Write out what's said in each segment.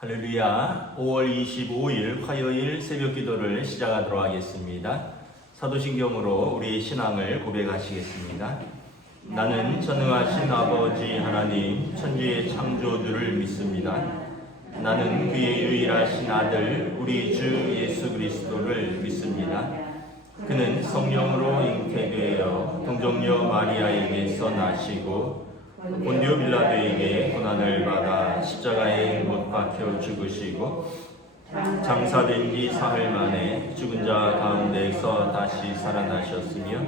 할렐루야. 5월 25일 화요일 새벽 기도를 시작하도록 하겠습니다. 사도신경으로 우리의 신앙을 고백하시겠습니다. 나는 전능하신 아버지 하나님 천지의 창조주를 믿습니다. 나는 그의 유일하신 아들 우리 주 예수 그리스도를 믿습니다. 그는 성령으로 잉태되어 동정녀 마리아에게서 나시고 본디오 빌라도에게 고난을 받아 십자가에 못 박혀 죽으시고 장사된 지 사흘 만에 죽은 자 가운데서 다시 살아나셨으며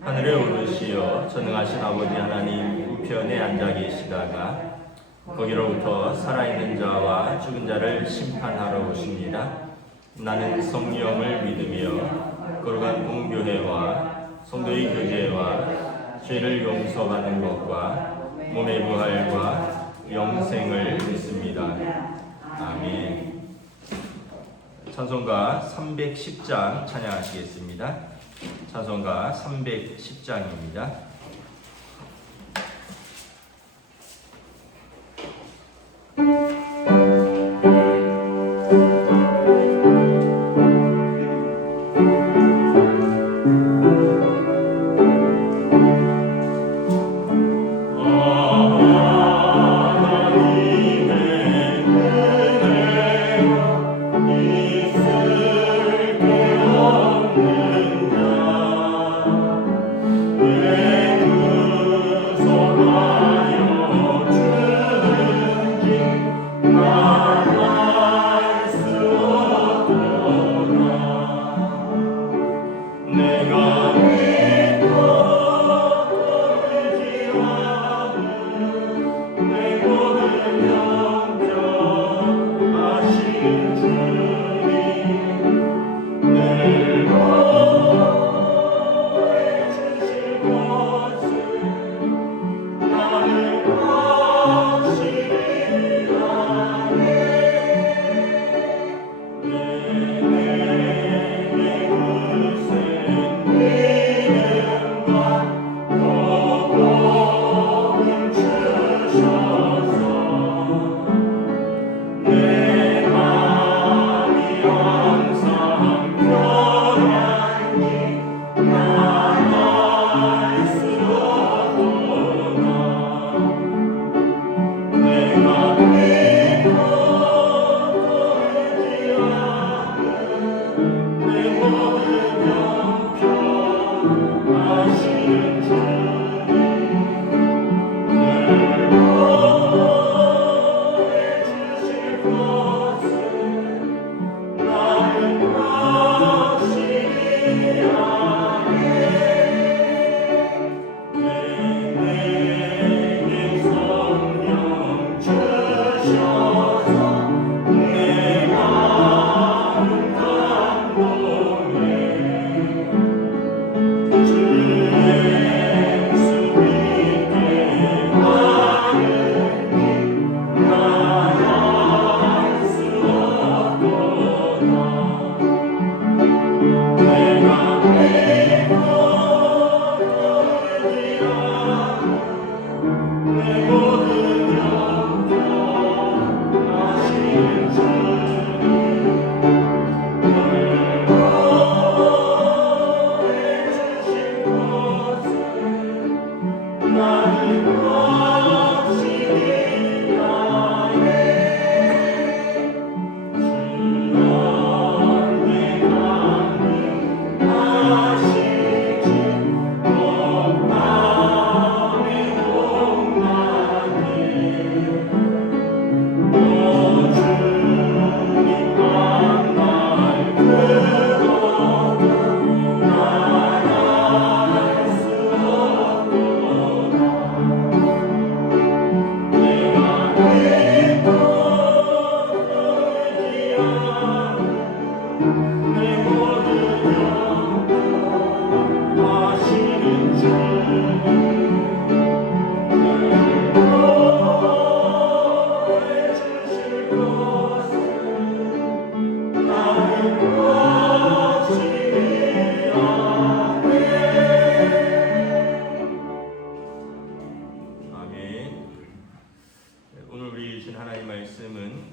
하늘에 오르시어 전능하신 아버지 하나님 우편에 앉아 계시다가 거기로부터 살아있는 자와 죽은 자를 심판하러 오십니다. 나는 성령을 믿으며 거룩한 공교회와 성도의 교제와 죄를 용서받는 것과 몸의 부활과 영생을 믿습니다. 아멘. 찬송가 310장 찬양하시겠습니다. 찬송가 310장입니다.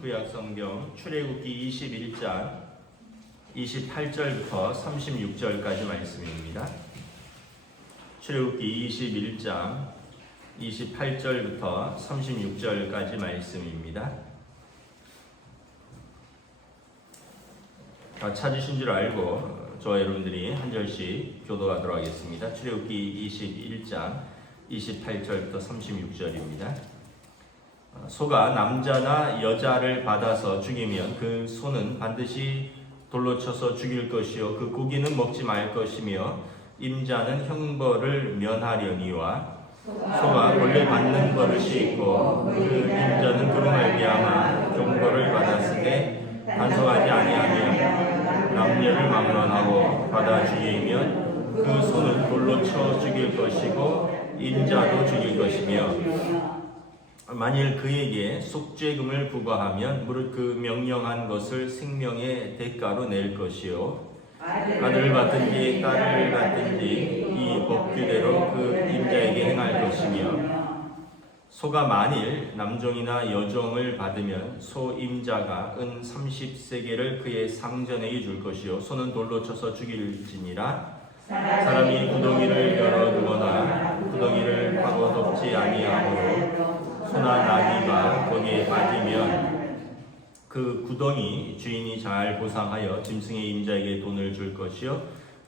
구약성경 출애굽기 21장 28절부터 36절까지 말씀입니다. 출애굽기 21장 28절부터 36절까지 말씀입니다. 찾으신 줄 알고 저와 여러분들이 한 절씩 교도하도록 하겠습니다. 출애굽기 21장 28절부터 36절입니다. 소가 남자나 여자를 받아서 죽이면 그 소는 반드시 돌로 쳐서 죽일 것이요 그 고기는 먹지 말 것이며 임자는 형벌을 면하려니와 소가 본래 받는 버릇이 있고 그 임자는 그로 말미암아 경벌을 받았으되 단속하지 아니하며 남녀를 막론하고 받아 죽이면 그 소는 돌로 쳐 죽일 것이고 임자도 죽일 것이며 만일 그에게 속죄금을 부과하면 무릇 그 명령한 것을 생명의 대가로 낼 것이요 아들을 받든지 딸을 받든지 이 법규대로 그 임자에게 행할 것이며 소가 만일 남종이나 여종을 받으면 소 임자가 은 30세겔을 그의 상전에게 줄 것이요 소는 돌로 쳐서 죽일지니라. 사람이 구덩이를 열어두거나 구덩이를 파고 덮지 아니하므로 소나 나귀가 거기에 빠지면 그 구덩이 주인이 잘 보상하여 짐승의 임자에게 돈을 줄 것이요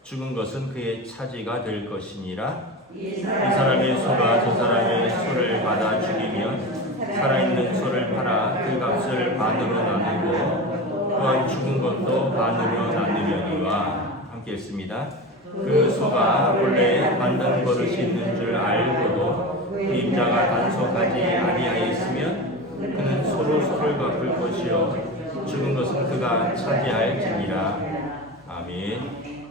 죽은 것은 그의 차지가 될 것이니라. 이 사람의 소가 저 사람의 소를 받아 죽이면 살아있는 소를 팔아 그 값을 반으로 나누고 또한 죽은 것도 반으로 나누려니와. 함께 읽습니다. 그 소가 본래 받는 버릇이 있는 줄 알고도 그 임자가 단속하지 아니하였으면 그는 소를 갚을 것이요 죽은 것은 그가 차지할지니라. 아멘.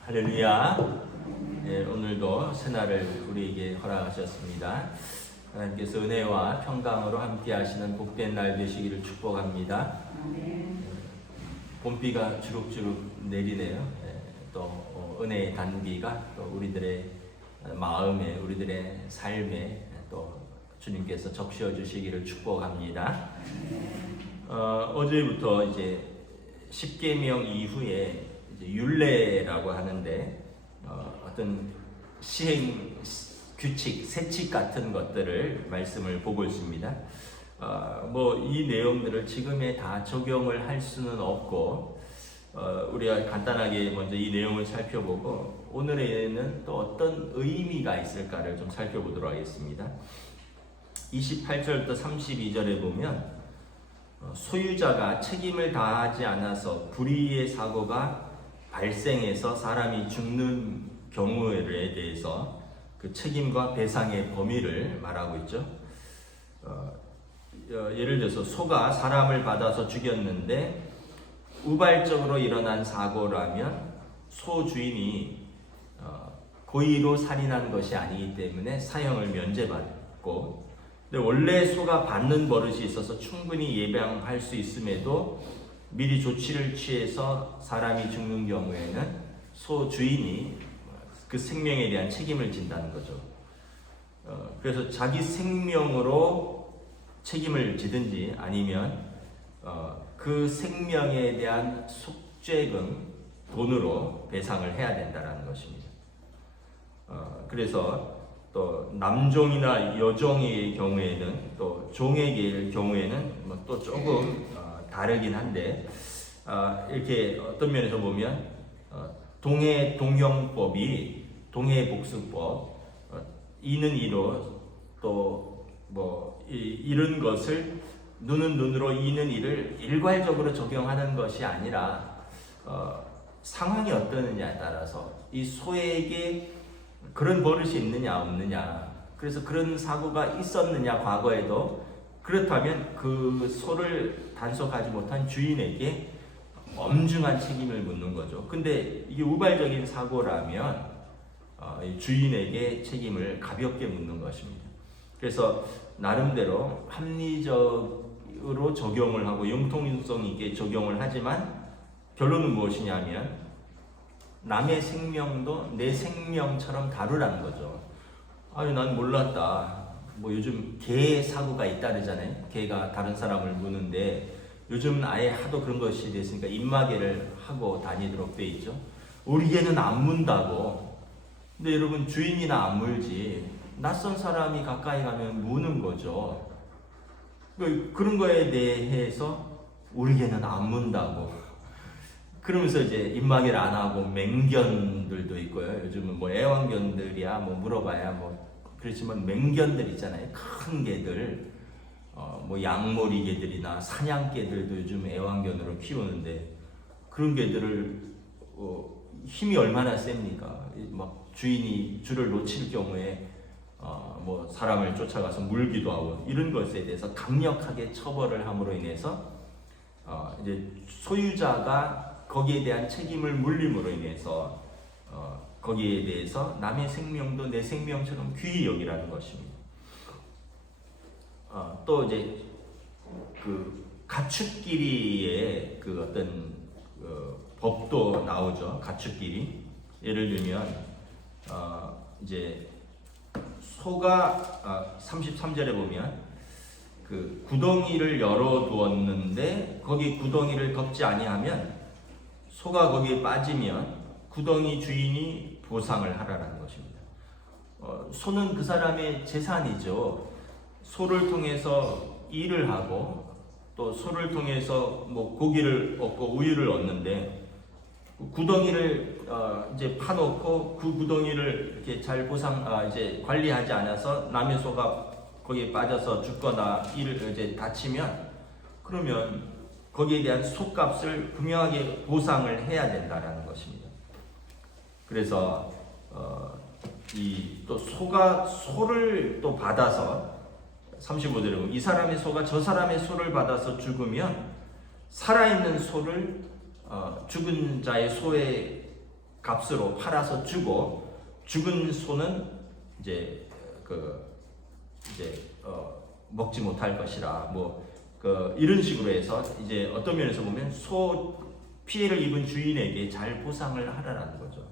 할렐루야. 네, 오늘도 새날을 우리에게 허락하셨습니다. 하나님께서 은혜와 평강으로 함께 하시는 복된 날 되시기를 축복합니다. 봄비가 주룩주룩 내리네요. 또 은혜의 단비가 또 우리들의 마음에 우리들의 삶에 또 주님께서 적셔 주시기를 축복합니다. 어제부터 이제 십계명 이후에 이제 율례라고 하는데 어떤 시행 규칙, 세칙 같은 것들을 말씀을 보고 있습니다. 이 내용들을 지금에 다 적용을 할 수는 없고 우리가 간단하게 먼저 이 내용을 살펴보고 오늘에는 또 어떤 의미가 있을까를 좀 살펴보도록 하겠습니다. 28절부터 32절에 보면 소유자가 책임을 다하지 않아서 불의의 사고가 발생해서 사람이 죽는 경우에 대해서 그 책임과 배상의 범위를 말하고 있죠. 예를 들어서 소가 사람을 받아서 죽였는데 우발적으로 일어난 사고라면 소 주인이 고의로 살인한 것이 아니기 때문에 사형을 면제받고, 근데 원래 소가 받는 버릇이 있어서 충분히 예방할 수 있음에도 미리 조치를 취해서 사람이 죽는 경우에는 소 주인이 그 생명에 대한 책임을 진다는 거죠. 그래서 자기 생명으로 책임을 지든지 아니면 그 생명에 대한 속죄금 돈으로 배상을 해야 된다는 것입니다. 그래서 또 남종이나 여종의 경우에는 또 종의 경우에는 또 조금 다르긴 한데 이렇게 어떤 면에서 보면 동해동형법이 동해복수법 이는 이로 또 이런 것을 눈은 눈으로 이는 이를 일괄적으로 적용하는 것이 아니라 상황이 어떠느냐에 따라서 이 소에게 그런 버릇이 있느냐 없느냐, 그래서 그런 사고가 있었느냐 과거에도, 그렇다면 그 소를 단속하지 못한 주인에게 엄중한 책임을 묻는 거죠. 근데 이게 우발적인 사고라면 주인에게 책임을 가볍게 묻는 것입니다. 그래서 나름대로 합리적으로 적용을 하고 융통성 있게 적용을 하지만 결론은 무엇이냐면 남의 생명도 내 생명처럼 다루라는 거죠. 아니 난 몰랐다. 뭐 요즘 개 사고가 잇따르잖아요. 개가 다른 사람을 무는데 요즘 아예 하도 그런 것이 됐으니까 입마개를 하고 다니도록 돼 있죠. 우리 개는 안 문다고. 근데 여러분 주인이나 안 물지 낯선 사람이 가까이 가면 무는 거죠. 그런 거에 대해서 우리 개는 안 문다고. 그러면서 이제 입마개를 안 하고 맹견들도 있고요. 요즘은 뭐 애완견들이야 뭐 물어봐야 뭐 그렇지만 맹견들 있잖아요. 큰 개들, 뭐 양머리 개들이나 사냥 개들도 요즘 애완견으로 키우는데 그런 개들을 힘이 얼마나 셉니까? 막 주인이 줄을 놓칠 경우에 뭐 사람을 쫓아가서 물기도 하고 이런 것에 대해서 강력하게 처벌을 함으로 인해서 이제 소유자가 거기에 대한 책임을 물림으로 인해서 거기에 대해서 남의 생명도 내 생명처럼 귀히 여기라는 것입니다. 또 이제 그 가축끼리의 그 어떤 법도 나오죠. 가축끼리 예를 들면 이제 소가 33절에 보면 그 구덩이를 열어 두었는데 거기 구덩이를 덮지 아니하면 소가 거기에 빠지면 구덩이 주인이 보상을 하라는 것입니다. 소는 그 사람의 재산이죠. 소를 통해서 일을 하고 또 소를 통해서 뭐 고기를 얻고 우유를 얻는데 구덩이를 이제 파놓고 그 구덩이를 이렇게 잘 이제 관리하지 않아서 남의 소가 거기에 빠져서 죽거나 이를 이제 다치면 그러면 거기에 대한 소값을 분명하게 보상을 해야 된다라는 것입니다. 그래서 이 또 소가 소를 또 받아서 35절에 보면 이 사람의 소가 저 사람의 소를 받아서 죽으면 살아있는 소를 죽은 자의 소의 값으로 팔아서 주고 죽은 소는 이제 먹지 못할 것이라 이런 식으로 해서 이제 어떤 면에서 보면 소 피해를 입은 주인에게 잘 보상을 하라는 거죠.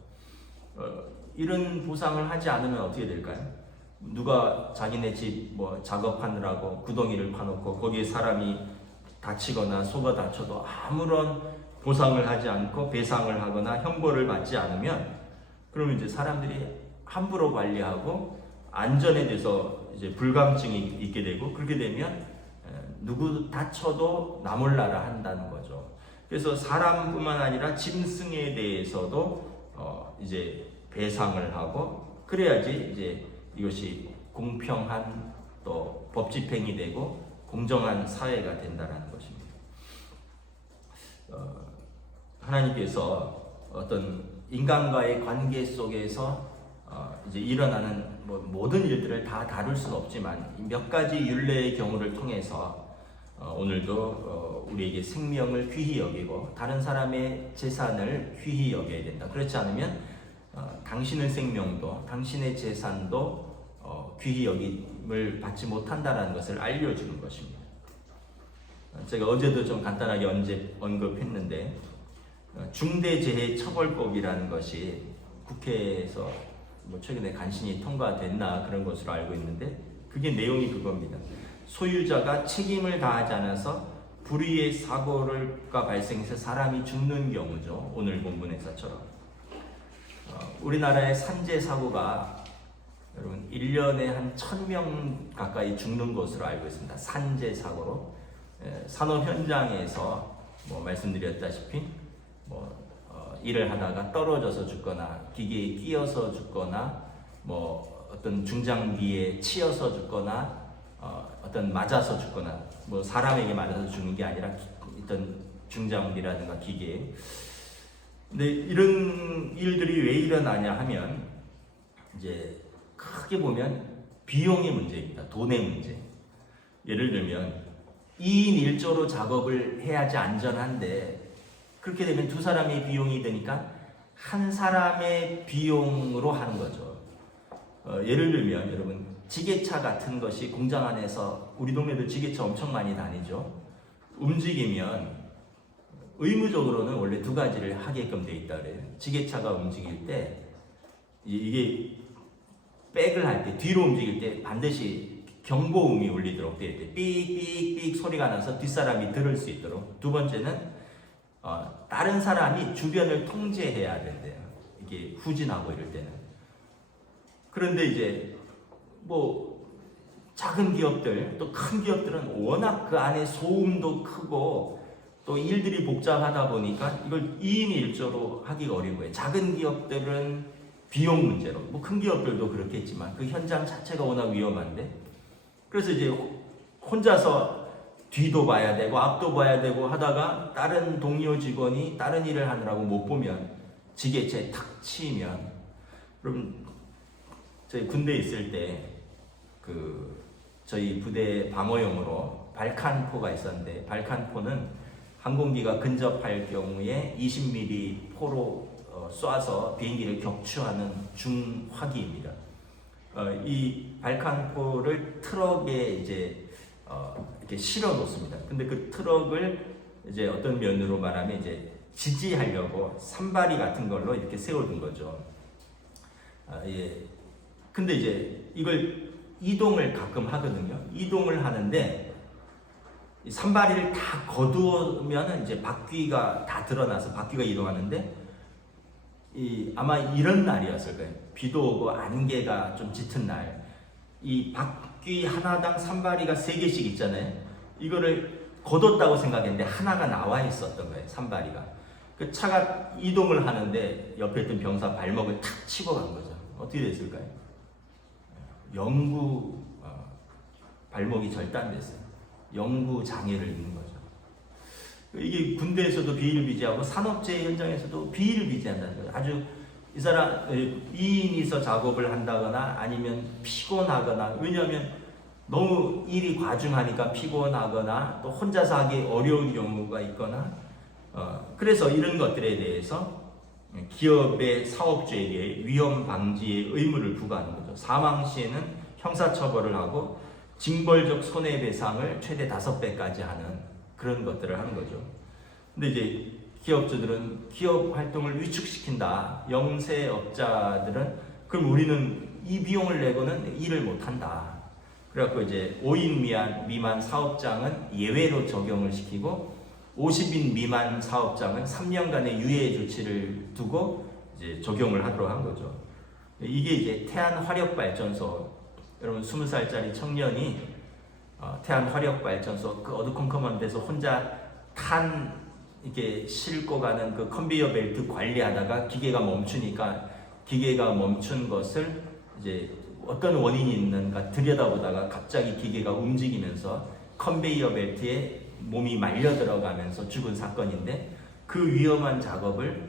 이런 보상을 하지 않으면 어떻게 될까요? 누가 자기네 집 뭐 작업하느라고 구덩이를 파놓고 거기에 사람이 다치거나 소가 다쳐도 아무런 보상을 하지 않고 배상을 하거나 형벌을 받지 않으면 그러면 이제 사람들이 함부로 관리하고 안전에 대해서 이제 불감증이 있게 되고 그렇게 되면 누구 다쳐도 나 몰라라 한다는 거죠. 그래서 사람뿐만 아니라 짐승에 대해서도 이제 배상을 하고 그래야지 이제 이것이 공평한 또 법 집행이 되고 공정한 사회가 된다는 것입니다. 하나님께서 어떤 인간과의 관계 속에서 이제 일어나는 모든 일들을 다 다룰 수는 없지만 몇 가지 율례의 경우를 통해서 오늘도 우리에게 생명을 귀히 여기고 다른 사람의 재산을 귀히 여겨야 된다. 그렇지 않으면 당신의 생명도 당신의 재산도 귀히 여김을 받지 못한다는 것을 알려주는 것입니다. 제가 어제도 좀 간단하게 언급했는데 중대재해처벌법이라는 것이 국회에서 최근에 간신히 통과됐나 그런 것으로 알고 있는데 그게 내용이 그겁니다. 소유자가 책임을 다하지 않아서 불의의 사고가 발생해서 사람이 죽는 경우죠. 오늘 본문에서처럼 우리나라의 산재 사고가 여러분 1년에 한 1000명 가까이 죽는 것으로 알고 있습니다. 산재 사고로 산업 현장에서 말씀드렸다시피 일을 하다가 떨어져서 죽거나 기계에 끼어서 죽거나 어떤 중장비에 치여서 죽거나 어떤 맞아서 죽거나 사람에게 맞아서 죽는 게 아니라 어떤 중장비라든가 기계. 근데 이런 일들이 왜 일어나냐 하면 이제 크게 보면 비용의 문제입니다. 돈의 문제. 예를 들면 2인 1조로 작업을 해야지 안전한데 그렇게 되면 두 사람의 비용이 되니까 한 사람의 비용으로 하는 거죠. 예를 들면 여러분 지게차 같은 것이 공장 안에서 우리 동네도 지게차 엄청 많이 다니죠. 움직이면 의무적으로는 원래 두 가지를 하게끔 돼 있다 그래요. 지게차가 움직일 때 이게 백을 할 때 뒤로 움직일 때 반드시 경고음이 울리도록 돼야 돼. 삑삑삑 소리가 나서 뒷사람이 들을 수 있도록. 두 번째는 다른 사람이 주변을 통제해야 된대요. 이게 후진하고 이럴 때는. 그런데 이제 뭐 작은 기업들 또 큰 기업들은 워낙 그 안에 소음도 크고 또 일들이 복잡하다 보니까 이걸 2인 1조로 하기가 어려운 거예요. 작은 기업들은 비용 문제로, 뭐 큰 기업들도 그렇겠지만 그 현장 자체가 워낙 위험한데, 그래서 이제 혼자서 뒤도 봐야 되고 앞도 봐야 되고 하다가 다른 동료 직원이 다른 일을 하느라고 못 보면 지게차에 탁 치면, 그럼 저희 군대에 있을 때 그 저희 부대 방어용으로 발칸포가 있었는데, 발칸포는 항공기가 근접할 경우에 20mm 포로 쏴서 비행기를 격추하는 중화기입니다. 이 발칸포를 트럭에 이제 이렇게 실어 놓습니다. 근데 그 트럭을 이제 어떤 면으로 말하면 이제 지지하려고 산발이 같은 걸로 이렇게 세워둔 거죠. 예. 근데 이제 이걸 이동을 가끔 하거든요. 이동을 하는데 산발이를 다 거두면 이제 바퀴가 다 드러나서 바퀴가 이동하는데, 아마 이런 날이었을 거예요. 비도 오고 안개가 좀 짙은 날, 이 바퀴 하나당 산발이가 3개씩 있잖아요. 이거를 거뒀다고 생각했는데 하나가 나와 있었던 거예요. 산발이가. 그 차가 이동을 하는데 옆에 있던 병사 발목을 탁 치고 간 거죠. 어떻게 됐을까요? 영구 발목이 절단됐어요. 영구 장애를 입는 거죠. 이게 군대에서도 비일비재하고 산업재해 현장에서도 비일비재한다는 거예요. 아주 이 사람 2인이서 작업을 한다거나 아니면 피곤하거나, 왜냐하면 너무 일이 과중하니까 피곤하거나 또 혼자서 하기 어려운 경우가 있거나, 그래서 이런 것들에 대해서 기업의 사업주에게 위험 방지의 의무를 부과하는 거죠. 사망 시에는 형사처벌을 하고 징벌적 손해배상을 최대 5배까지 하는 그런 것들을 하는 거죠. 근데 이제 기업주들은 기업 활동을 위축시킨다. 영세업자들은 그럼 우리는 이 비용을 내고는 일을 못한다. 그래갖고 이제 5인 미만 사업장은 예외로 적용을 시키고 50인 미만 사업장은 3년간의 유예 조치를 두고 이제 적용을 하도록 한 거죠. 이게 이제 태안화력발전소, 여러분 20살짜리 청년이 태안화력발전소 그 어두컴컴한 데서 혼자 탄 이렇게 싣고 가는 그 컨베이어 벨트 관리하다가 기계가 멈추니까 기계가 멈춘 것을 이제 어떤 원인이 있는가 들여다보다가 갑자기 기계가 움직이면서 컨베이어 벨트에 몸이 말려 들어가면서 죽은 사건인데, 그 위험한 작업을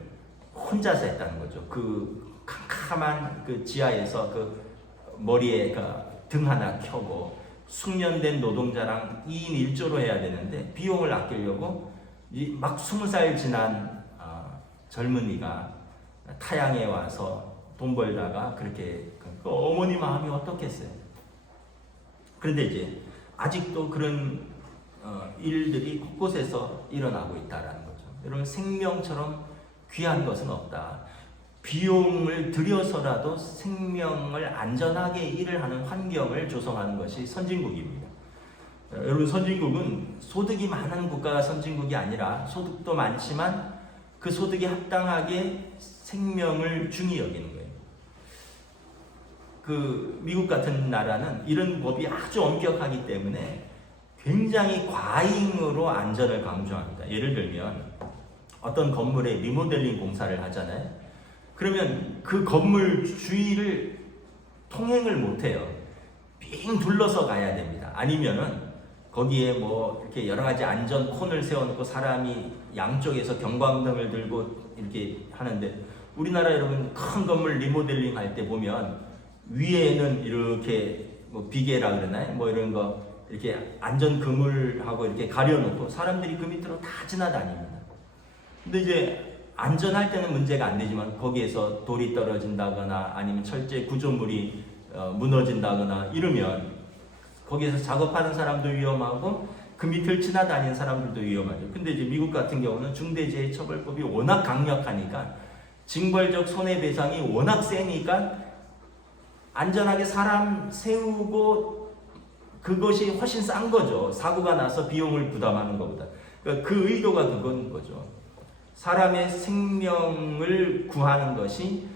혼자서 했다는 거죠. 그 캄캄한 그 지하에서 그 머리에 그 등 하나 켜고 숙련된 노동자랑 2인 1조로 해야 되는데 비용을 아끼려고 막 20살 지난 젊은이가 타양에 와서 돈 벌다가 그렇게, 그 어머니 마음이 어떻겠어요. 그런데 이제 아직도 그런 일들이 곳곳에서 일어나고 있다라는 거죠. 여러분, 생명처럼 귀한 것은 없다. 비용을 들여서라도 생명을 안전하게 일을 하는 환경을 조성하는 것이 선진국입니다. 여러분, 선진국은 소득이 많은 국가가 선진국이 아니라 소득도 많지만 그 소득에 합당하게 생명을 중히 여기는 거예요. 그 미국 같은 나라는 이런 법이 아주 엄격하기 때문에 굉장히 과잉으로 안전을 강조합니다. 예를 들면 어떤 건물에 리모델링 공사를 하잖아요. 그러면 그 건물 주위를 통행을 못해요. 빙 둘러서 가야 됩니다. 아니면은 거기에 뭐 이렇게 여러 가지 안전 콘을 세워놓고 사람이 양쪽에서 경광등을 들고 이렇게 하는데, 우리나라 여러분 큰 건물 리모델링 할 때 보면 위에는 이렇게 뭐 비계라 그러나요? 뭐 이런 거 이렇게 안전 그물하고 이렇게 가려놓고 사람들이 그 밑으로 다 지나다닙니다. 근데 이제 안전할 때는 문제가 안 되지만 거기에서 돌이 떨어진다거나 아니면 철제 구조물이 무너진다거나 이러면 거기에서 작업하는 사람도 위험하고 그 밑을 지나다니는 사람들도 위험하죠. 근데 이제 미국 같은 경우는 중대재해처벌법이 워낙 강력하니까 징벌적 손해배상이 워낙 세니까 안전하게 사람 세우고 그것이 훨씬 싼 거죠. 사고가 나서 비용을 부담하는 것보다. 그러니까 그 의도가 그건 거죠. 사람의 생명을 구하는 것이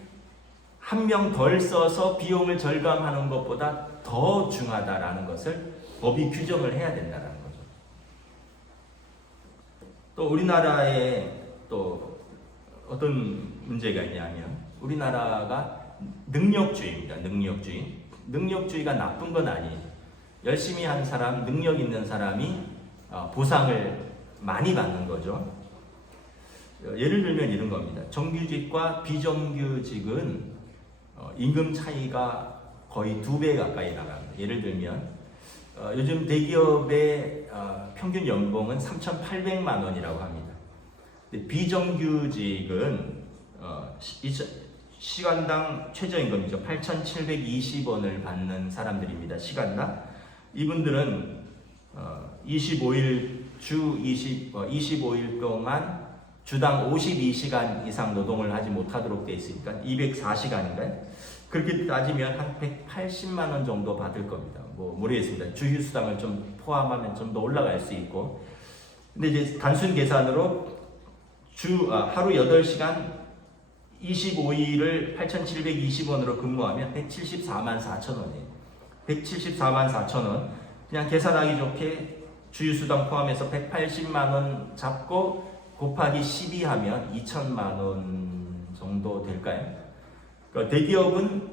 한 명 덜 써서 비용을 절감하는 것보다 더 중하다라는 것을 법이 규정을 해야 된다는 거죠. 또 우리나라에 또 어떤 문제가 있냐면 우리나라가 능력주의입니다. 능력주의. 능력주의가 나쁜 건 아니에요. 열심히 한 사람, 능력 있는 사람이 보상을 많이 받는 거죠. 예를 들면 이런 겁니다. 정규직과 비정규직은 임금 차이가 거의 2배 가까이 나갑니다. 예를 들면 요즘 대기업의 평균 연봉은 3,800만 원이라고 합니다. 비정규직은 시간당 최저임금이죠. 8,720원을 받는 사람들입니다. 시간당. 이분들은 25일 25일 동안 주당 52시간 이상 노동을 하지 못하도록 되어 있으니까 204시간인가요? 그렇게 따지면 한 180만 원 정도 받을 겁니다. 뭐 모르겠습니다. 주휴수당을 좀 포함하면 좀 더 올라갈 수 있고. 근데 이제 단순 계산으로 하루 8시간 25일을 8,720원으로 근무하면 174만 4천 원이에요. 174만 4천 원. 그냥 계산하기 좋게 주휴수당 포함해서 180만 원 잡고 곱하기 12 하면 2천만 원 정도 될까요? 그러니까 대기업은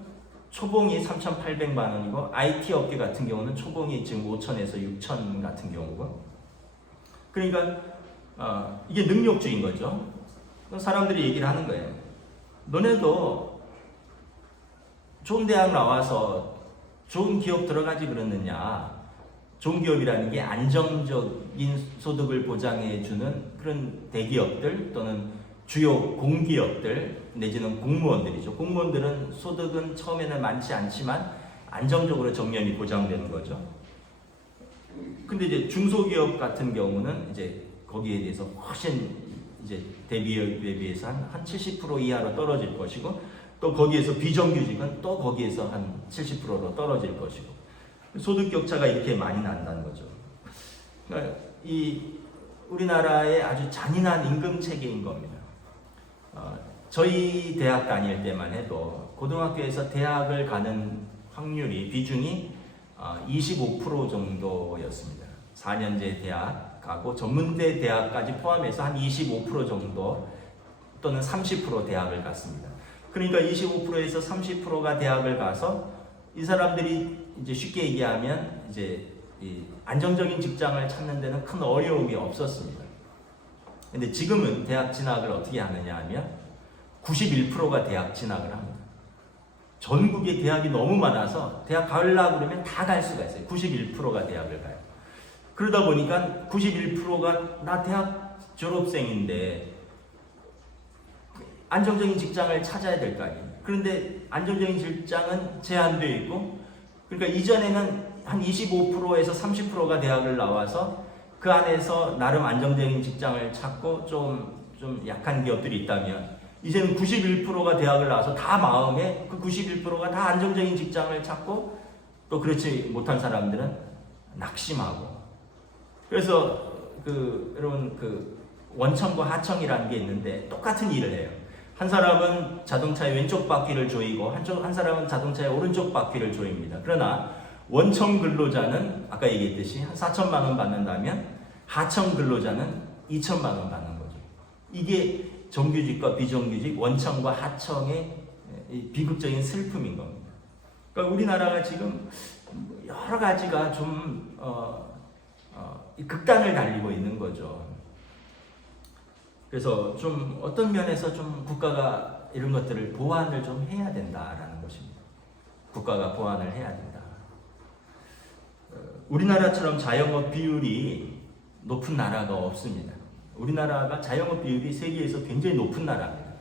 초봉이 3,800만 원이고 IT 업계 같은 경우는 초봉이 지금 5천에서 6천 같은 경우고. 그러니까 이게 능력주의인 거죠. 사람들이 얘기를 하는 거예요. 너네도 좋은 대학 나와서 좋은 기업 들어가지 그러느냐. 좋은 기업이라는 게 안정적인 소득을 보장해주는 그런 대기업들 또는 주요 공기업들 내지는 공무원들이죠. 공무원들은 소득은 처음에는 많지 않지만 안정적으로 정년이 보장되는 거죠. 근데 이제 중소기업 같은 경우는 이제 거기에 대해서 훨씬 이제 대기업에 비해서 한 70% 이하로 떨어질 것이고 또 거기에서 비정규직은 또 거기에서 한 70%로 떨어질 것이고 소득 격차가 이렇게 많이 난다는 거죠. 그러니까 이 우리나라의 아주 잔인한 임금 체계인 겁니다. 저희 대학 다닐 때만 해도 고등학교에서 대학을 가는 확률이 비중이 25% 정도였습니다. 4년제 대학 가고 전문대 대학까지 포함해서 한 25% 정도 또는 30% 대학을 갔습니다. 그러니까 25%에서 30%가 대학을 가서 이 사람들이 이제 쉽게 얘기하면 이제 이 안정적인 직장을 찾는 데는 큰 어려움이 없었습니다. 근데 지금은 대학 진학을 어떻게 하느냐 하면 91%가 대학 진학을 합니다. 전국에 대학이 너무 많아서 대학 가려고 그러면 다 갈 수가 있어요. 91%가 대학을 가요. 그러다 보니까 91%가 나 대학 졸업생인데 안정적인 직장을 찾아야 될 거 아니에요. 그런데 안정적인 직장은 제한되어 있고 그러니까 이전에는 한 25%에서 30%가 대학을 나와서 그 안에서 나름 안정적인 직장을 찾고 좀 약한 기업들이 있다면 이제는 91%가 대학을 나와서 다 마음에 그 91%가 다 안정적인 직장을 찾고 또 그렇지 못한 사람들은 낙심하고 그래서 여러분 원청과 하청이라는 게 있는데 똑같은 일을 해요. 한 사람은 자동차의 왼쪽 바퀴를 조이고 한 사람은 자동차의 오른쪽 바퀴를 조입니다. 그러나 원청 근로자는 아까 얘기했듯이 한 4천만 원 받는다면 하청 근로자는 2천만 원 받는 거죠. 이게 정규직과 비정규직, 원청과 하청의 비극적인 슬픔인 겁니다. 그러니까 우리나라가 지금 여러 가지가 좀 극단을 달리고 있는 거죠. 그래서 좀 어떤 면에서 좀 국가가 이런 것들을 보완을 좀 해야 된다라는 것입니다. 국가가 보완을 해야 된다. 우리나라처럼 자영업 비율이 높은 나라가 없습니다. 우리나라가 자영업 비율이 세계에서 굉장히 높은 나라입니다.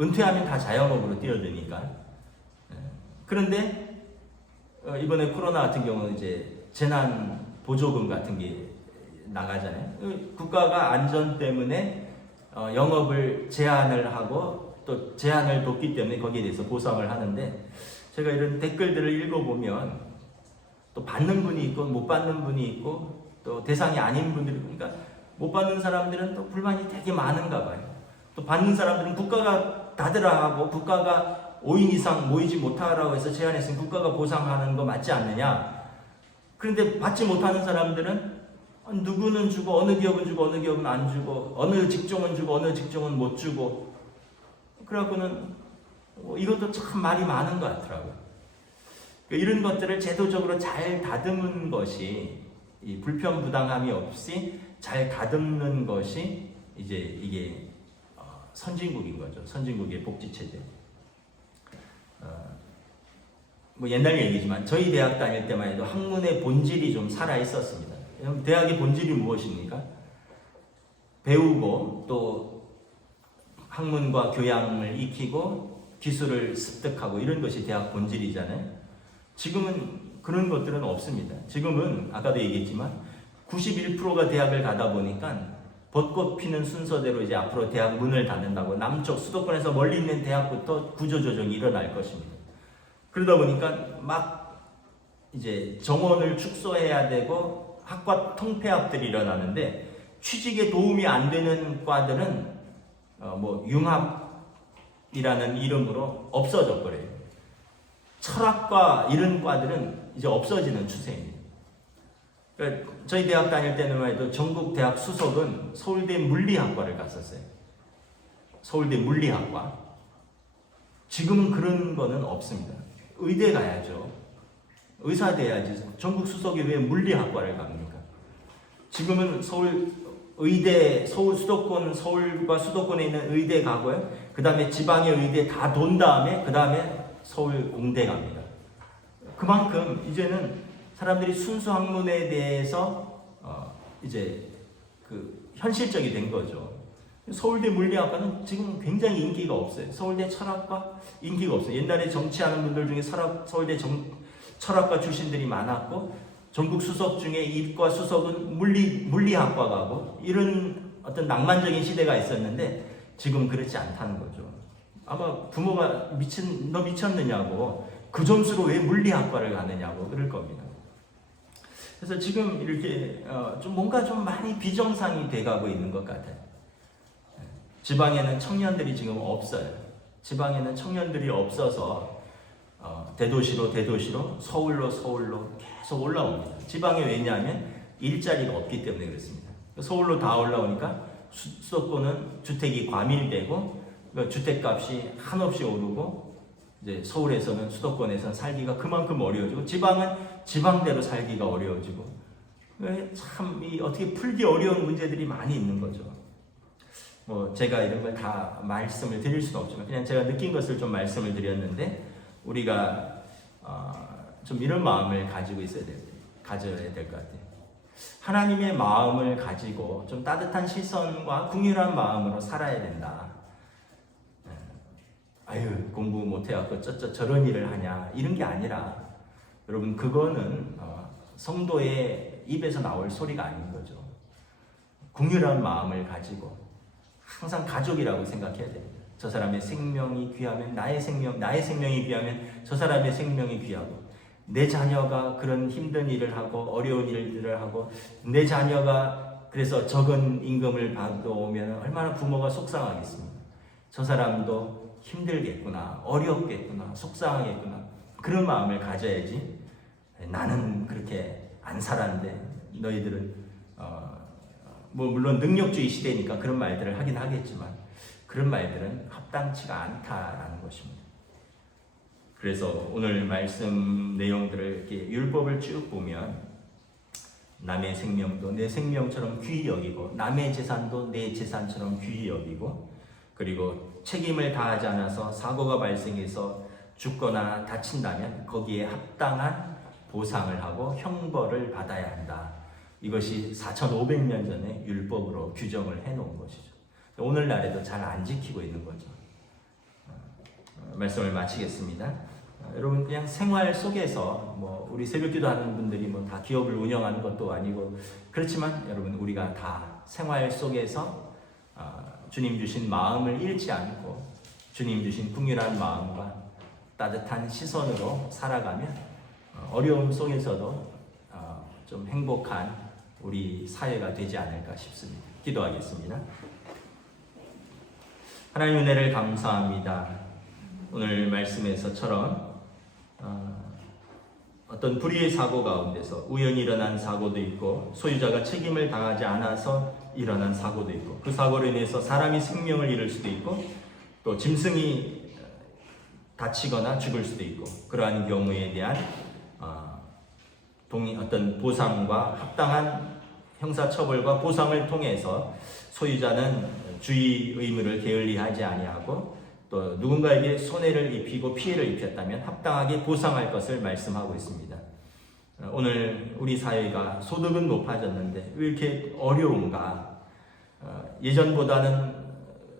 은퇴하면 다 자영업으로 뛰어드니까. 그런데 이번에 코로나 같은 경우는 이제 재난 보조금 같은 게 나가잖아요. 국가가 안전 때문에 영업을 제한을 하고 또 제한을 뒀기 때문에 거기에 대해서 보상을 하는데 제가 이런 댓글들을 읽어보면 또 받는 분이 있고 못 받는 분이 있고 또 대상이 아닌 분들이, 그러니까 못 받는 사람들은 또 불만이 되게 많은가 봐요. 또 받는 사람들은 국가가 닫으라 하고 국가가 5인 이상 모이지 못하라고 해서 제한했으면 국가가 보상하는 거 맞지 않느냐. 그런데 받지 못하는 사람들은 누구는 주고 어느 기업은 주고 어느 기업은 안 주고 어느 직종은 주고 어느 직종은 못 주고, 그래갖고는 이것도 참 말이 많은 것 같더라고요. 이런 것들을 제도적으로 잘 다듬는 것이, 이 불편부당함이 없이 잘 다듬는 것이 이제 이게 선진국인 거죠. 선진국의 복지체제. 뭐 옛날 얘기지만 저희 대학 다닐 때만 해도 학문의 본질이 좀 살아 있었습니다. 대학의 본질이 무엇입니까? 배우고 또 학문과 교양을 익히고 기술을 습득하고 이런 것이 대학 본질이잖아요. 지금은 그런 것들은 없습니다. 지금은 아까도 얘기했지만 91%가 대학을 가다 보니까 벚꽃 피는 순서대로 이제 앞으로 대학 문을 닫는다고 남쪽 수도권에서 멀리 있는 대학부터 구조조정이 일어날 것입니다. 그러다 보니까 막 이제 정원을 축소해야 되고 학과 통폐합들이 일어나는데, 취직에 도움이 안 되는 과들은 뭐 융합이라는 이름으로 없어져 버려요. 철학과 이런 과들은 이제 없어지는 추세입니다. 그러니까 저희 대학 다닐 때는 해도 전국 대학 수석은 서울대 물리학과를 갔었어요. 서울대 물리학과. 지금은 그런 거는 없습니다. 의대 가야죠. 의사 돼야지. 전국 수석이 왜 물리학과를 갑니까? 지금은 서울 의대, 서울 수도권, 서울과 수도권에 있는 의대 가고요. 그 다음에 지방의 의대 다 돈 다음에 그 다음에 서울 공대 갑니다. 그만큼 이제는 사람들이 순수 학문에 대해서 이제 그 현실적이 된 거죠. 서울대 물리학과는 지금 굉장히 인기가 없어요. 서울대 철학과 인기가 없어요. 옛날에 정치하는 분들 중에 서울대 철학과 출신들이 많았고, 전국 수석 중에 이과 수석은 물리학과 가고, 이런 어떤 낭만적인 시대가 있었는데 지금 그렇지 않다는 거죠. 아마 부모가 너 미쳤느냐고, 그 점수로 왜 물리학과를 가느냐고 그럴 겁니다. 그래서 지금 이렇게 좀 뭔가 좀 많이 비정상이 돼가고 있는 것 같아요. 지방에는 청년들이 지금 없어요. 지방에는 청년들이 없어서 대도시로 서울로 계속 올라옵니다. 지방에 왜냐하면 일자리가 없기 때문에 그렇습니다. 서울로 다 올라오니까 수도권은 주택이 과밀되고 주택값이 한없이 오르고, 이제 서울에서는 수도권에서는 살기가 그만큼 어려워지고, 지방은 지방대로 살기가 어려워지고, 참 어떻게 풀기 어려운 문제들이 많이 있는 거죠. 뭐 제가 이런 걸 다 말씀을 드릴 수는 없지만 그냥 제가 느낀 것을 좀 말씀을 드렸는데, 우리가 좀 이런 마음을 가져야 될 것 같아요. 하나님의 마음을 가지고 좀 따뜻한 시선과 긍휼한 마음으로 살아야 된다. 아유, 공부 못해갖고 저런 일을 하냐, 이런 게 아니라, 여러분, 그거는 성도의 입에서 나올 소리가 아닌 거죠. 긍휼한 마음을 가지고 항상 가족이라고 생각해야 됩니다. 저 사람의 생명이 귀하면 나의 생명이 귀하면 저 사람의 생명이 귀하고, 내 자녀가 그런 힘든 일을 하고 어려운 일들을 하고, 내 자녀가 그래서 적은 임금을 받아오면 얼마나 부모가 속상하겠습니까? 저 사람도 힘들겠구나, 어렵겠구나, 속상하겠구나, 그런 마음을 가져야지, 나는 그렇게 안 살았는데 너희들은 뭐 물론 능력주의 시대니까 그런 말들을 하긴 하겠지만, 그런 말들은 합당치가 않다라는 것입니다. 그래서 오늘 말씀 내용들을 이렇게 율법을 쭉 보면, 남의 생명도 내 생명처럼 귀히 여기고, 남의 재산도 내 재산처럼 귀히 여기고, 그리고 책임을 다하지 않아서 사고가 발생해서 죽거나 다친다면 거기에 합당한 보상을 하고 형벌을 받아야 한다. 이것이 4,500년 전에 율법으로 규정을 해놓은 것이죠. 오늘날에도 잘 안 지키고 있는 거죠. 말씀을 마치겠습니다. 여러분, 그냥 생활 속에서 뭐 우리 새벽기도 하는 분들이 뭐 다 기업을 운영하는 것도 아니고 그렇지만, 여러분, 우리가 다 생활 속에서 주님 주신 마음을 잃지 않고 주님 주신 긍휼한 마음과 따뜻한 시선으로 살아가면 어려움 속에서도 좀 행복한 우리 사회가 되지 않을까 싶습니다. 기도하겠습니다. 하나님 은혜를 감사합니다. 오늘 말씀에서처럼 어떤 불의의 사고 가운데서 우연히 일어난 사고도 있고 소유자가 책임을 당하지 않아서 일어난 사고도 있고 그 사고로 인해서 사람이 생명을 잃을 수도 있고 또 짐승이 다치거나 죽을 수도 있고 그러한 경우에 대한 어떤 보상과 합당한 형사처벌과 보상을 통해서 소유자는 주의 의무를 게을리하지 아니하고 또 누군가에게 손해를 입히고 피해를 입혔다면 합당하게 보상할 것을 말씀하고 있습니다. 오늘 우리 사회가 소득은 높아졌는데 왜 이렇게 어려운가? 예전보다는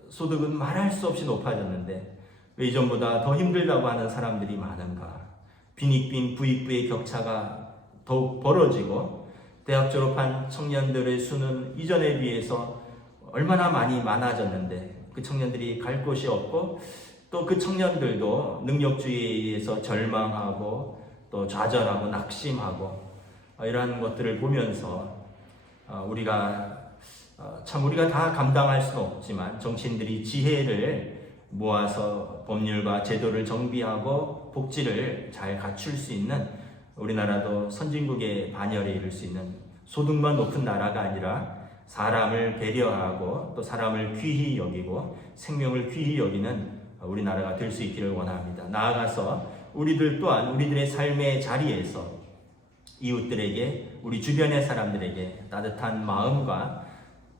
소득은 말할 수 없이 높아졌는데 왜 이전보다 더 힘들다고 하는 사람들이 많은가? 빈익빈 부익부의 격차가 더욱 벌어지고 대학 졸업한 청년들의 수는 이전에 비해서 얼마나 많아졌는데 그 청년들이 갈 곳이 없고 또 그 청년들도 능력주의에 의해서 절망하고 또 좌절하고 낙심하고 이러한 것들을 보면서 우리가 다 감당할 수는 없지만 정치인들이 지혜를 모아서 법률과 제도를 정비하고 복지를 잘 갖출 수 있는 우리나라도 선진국의 반열에 이를 수 있는 소득만 높은 나라가 아니라 사람을 배려하고 또 사람을 귀히 여기고 생명을 귀히 여기는 우리나라가 될 수 있기를 원합니다. 나아가서 우리들 또한 우리들의 삶의 자리에서 이웃들에게 우리 주변의 사람들에게 따뜻한 마음과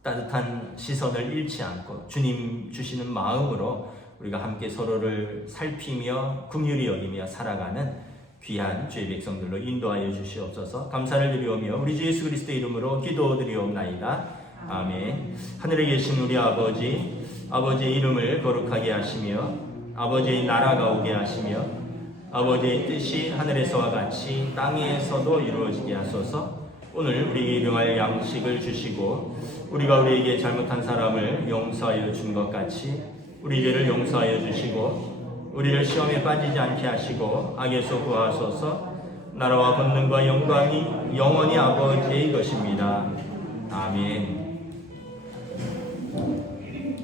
따뜻한 시선을 잃지 않고 주님 주시는 마음으로 우리가 함께 서로를 살피며 긍휼히 여기며 살아가는 귀한 주의 백성들로 인도하여 주시옵소서. 감사를 드리오며 우리 주 예수 그리스도의 이름으로 기도드리옵나이다. 아멘. 하늘에 계신 우리 아버지, 아버지의 이름을 거룩하게 하시며 아버지의 나라가 오게 하시며 아버지의 뜻이 하늘에서와 같이 땅에서도 이루어지게 하소서. 오늘 우리에게 일용할 양식을 주시고 우리가 우리에게 잘못한 사람을 용서하여 준 것 같이 우리 죄를 용서하여 주시고 우리를 시험에 빠지지 않게 하시고 악에서 구하소서. 나라와 권능과 영광이 영원히 아버지의 것입니다. 아멘.